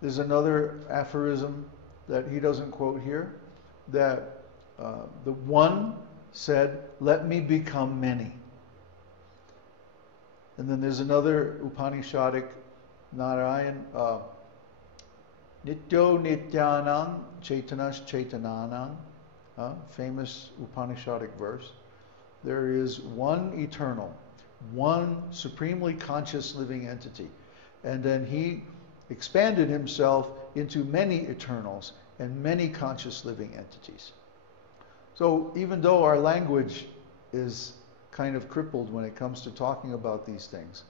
There's another aphorism that he doesn't quote here, that the one said, "Let me become many." And then there's another Upanishadic Narayan, Nityo Nityanang Chaitanas Chaitananang, famous Upanishadic verse. There is one eternal, one supremely conscious living entity. And then he expanded himself into many eternals and many conscious living entities. So even though our language is kind of crippled when it comes to talking about these things,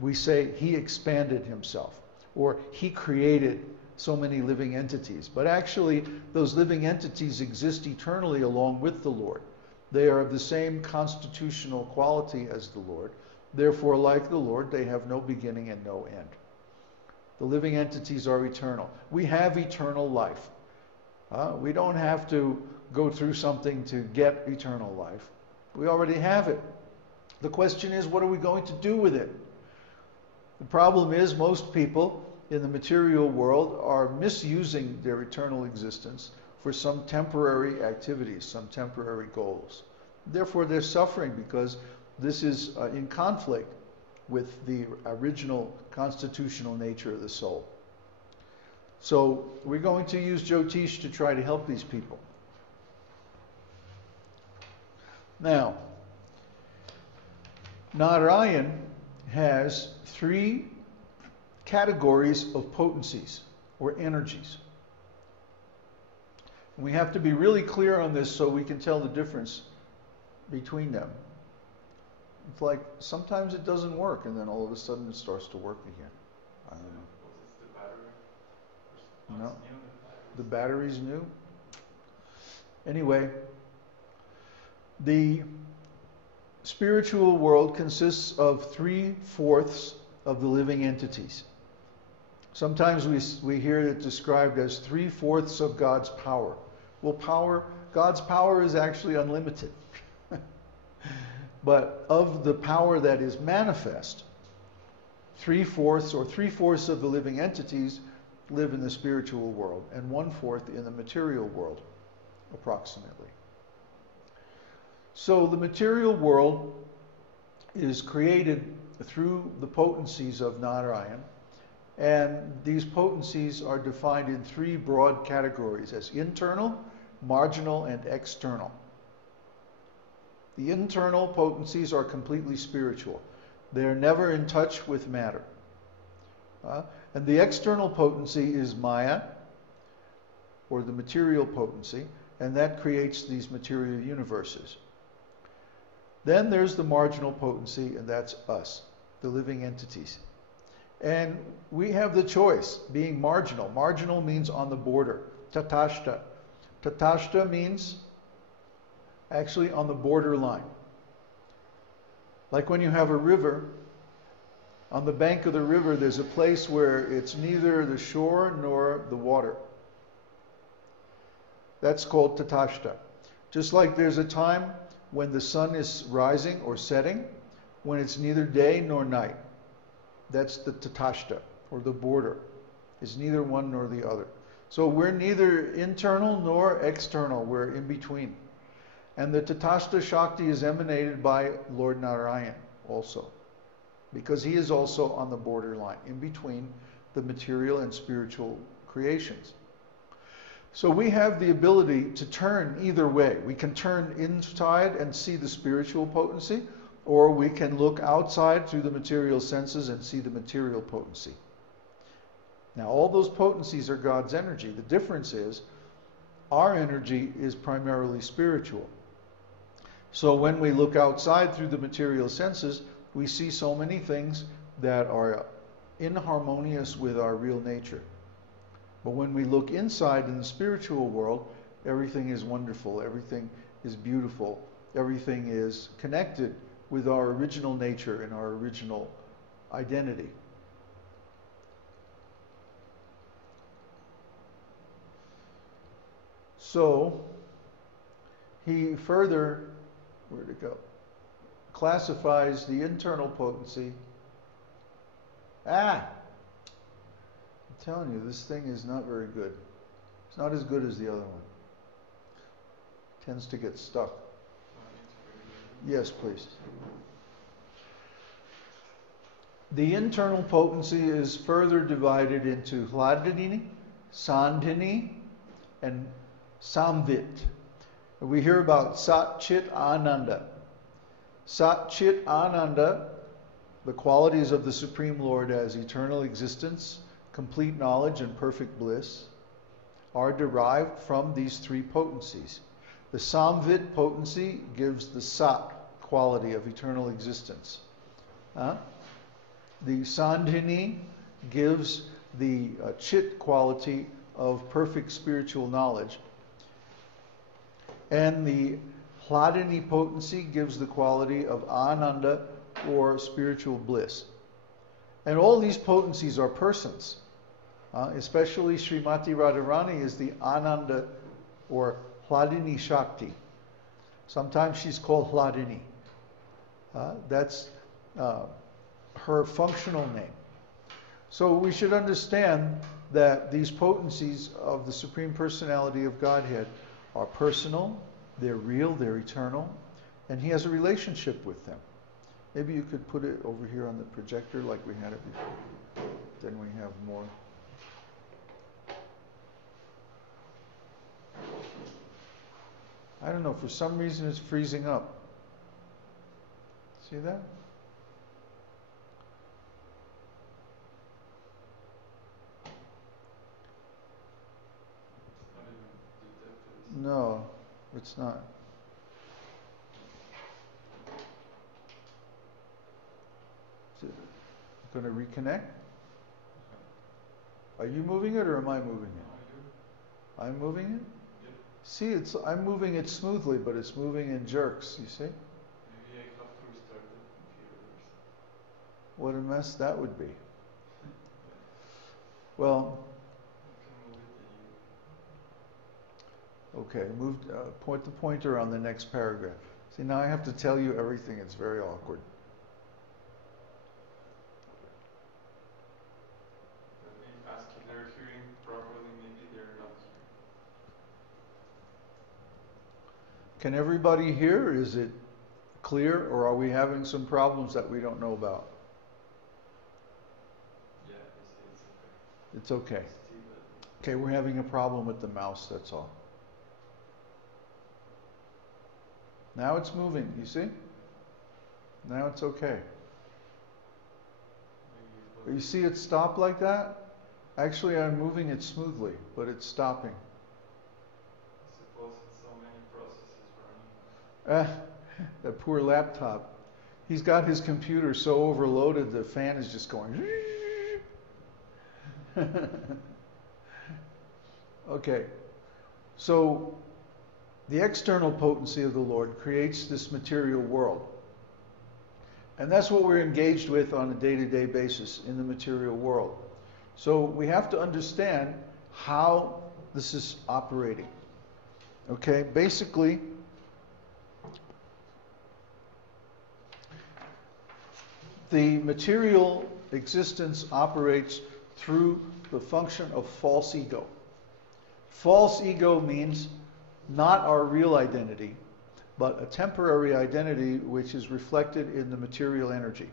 we say he expanded himself, or he created so many living entities. But actually, those living entities exist eternally along with the Lord. They are of the same constitutional quality as the Lord. Therefore, like the Lord, they have no beginning and no end. The living entities are eternal. We have eternal life. We don't have to go through something to get eternal life. We already have it. The question is, what are we going to do with it? The problem is, most people in the material world are misusing their eternal existence for some temporary activities, some temporary goals. Therefore, they're suffering because this is in conflict with the original constitutional nature of the soul. So we're going to use Jyotish to try to help these people. Now, Narayan has 3 categories of potencies or energies. We have to be really clear on this so we can tell the difference between them. It's like sometimes it doesn't work and then all of a sudden it starts to work again. I don't know. No, the battery's new. Anyway, the spiritual world consists of 3/4 of the living entities. Sometimes we hear it described as 3/4 of God's power. Well, God's power is actually unlimited. But of the power that is manifest, 3/4 or 3/4 of the living entities live in the spiritual world, and 1/4 in the material world, approximately. So the material world is created through the potencies of Narayan, and these potencies are defined in 3 broad categories as internal, marginal, and external. The internal potencies are completely spiritual. They are never in touch with matter. And the external potency is Maya, or the material potency, and that creates these material universes. Then there's the marginal potency, and that's us, the living entities. And we have the choice, being marginal. Marginal means on the border. Tatashta. Tatashta means actually on the borderline. Like when you have a river, on the bank of the river there's a place where it's neither the shore nor the water. That's called Tatashta. Just like there's a time when the sun is rising or setting, when it's neither day nor night. That's the Tatashta, or the border. It's neither one nor the other. So we're neither internal nor external, we're in between. And the Tatashta Shakti is emanated by Lord Narayan also, because he is also on the borderline, in between the material and spiritual creations. So we have the ability to turn either way. We can turn inside and see the spiritual potency, or we can look outside through the material senses and see the material potency. Now, all those potencies are God's energy. The difference is our energy is primarily spiritual. So when we look outside through the material senses, we see so many things that are inharmonious with our real nature. But when we look inside in the spiritual world, everything is wonderful, everything is beautiful, everything is connected with our original nature and our original identity. So he further, where'd it go? Classifies the internal potency. telling you, this thing is not very good. It's not as good as the other one. Tends to get stuck. Yes, please. The internal potency is further divided into Hladini, Sandhini, and Samvit. We hear about Sat Chit Ananda. Sat Chit Ananda, the qualities of the Supreme Lord as eternal existence, complete knowledge, and perfect bliss, are derived from these three potencies. The Samvit potency gives the Sat quality of eternal existence. The Sandhini gives the Chit quality of perfect spiritual knowledge. And the Hladini potency gives the quality of Ananda or spiritual bliss. And all these potencies are persons. Especially Srimati Radharani is the Ananda or Hladini Shakti. Sometimes she's called Hladini. That's her functional name. So we should understand that these potencies of the Supreme Personality of Godhead are personal, they're real, they're eternal, and He has a relationship with them. Maybe you could put it over here on the projector like we had it before. Then we have more. I don't know, for some reason it's freezing up. See that? No, it's not. Is it going to reconnect? Are you moving it or am I moving it? I'm moving it? Yep. See, I'm moving it smoothly, but it's moving in jerks, you see? Maybe I have to restart the computer. What a mess that would be. Well, okay, point the pointer on the next paragraph. See, now I have to tell you everything. It's very awkward. Let me ask if they're hearing properly. Maybe they're not hearing. Can everybody hear? Is it clear, or are we having some problems that we don't know about? Yeah, it's okay. It's okay. Okay, we're having a problem with the mouse, that's all. Now it's moving, you see? Now it's okay. You see it stop like that? Actually, I'm moving it smoothly, but it's stopping. I suppose it's so many processes running. That poor laptop. He's got his computer so overloaded, the fan is just going. Okay, so the external potency of the Lord creates this material world. And that's what we're engaged with on a day-to-day basis in the material world. So we have to understand how this is operating. Okay, basically, the material existence operates through the function of false ego. False ego means not our real identity, but a temporary identity which is reflected in the material energy.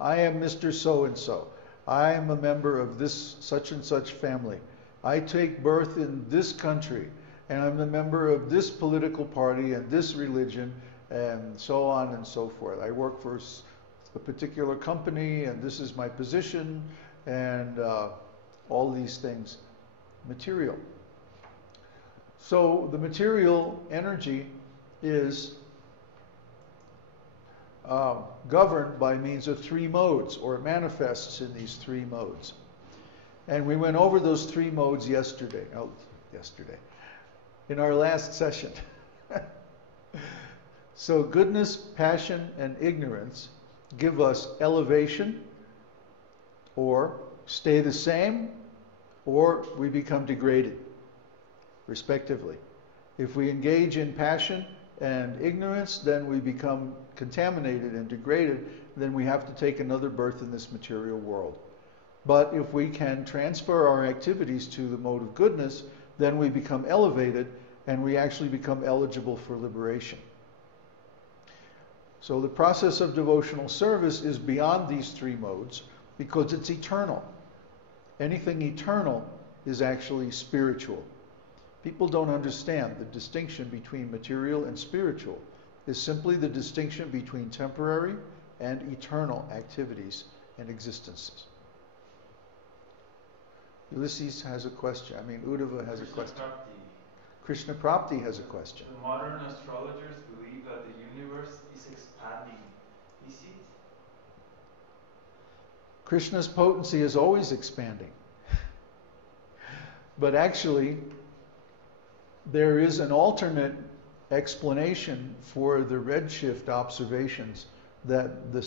I am Mr. So-and-so. I am a member of this such and such family. I take birth in this country, and I'm a member of this political party and this religion, and so on and so forth. I work for a particular company, and this is my position, and all these things. Material. So the material energy is governed by means of three modes, or it manifests in these three modes. And we went over those three modes yesterday, in our last session. So goodness, passion, and ignorance give us elevation, or stay the same, or we become degraded, respectively. If we engage in passion and ignorance, then we become contaminated and degraded, then we have to take another birth in this material world. But if we can transfer our activities to the mode of goodness, then we become elevated and we actually become eligible for liberation. So the process of devotional service is beyond these three modes because it's eternal. Anything eternal is actually spiritual. People don't understand the distinction between material and spiritual is simply the distinction between temporary and eternal activities and existences. Ulysses has a question. Uddhava has a question. Krishna Prapti has a question. The modern astrologers believe that the universe is expanding. Is it? Krishna's potency is always expanding. But actually, there is an alternate explanation for the redshift observations that the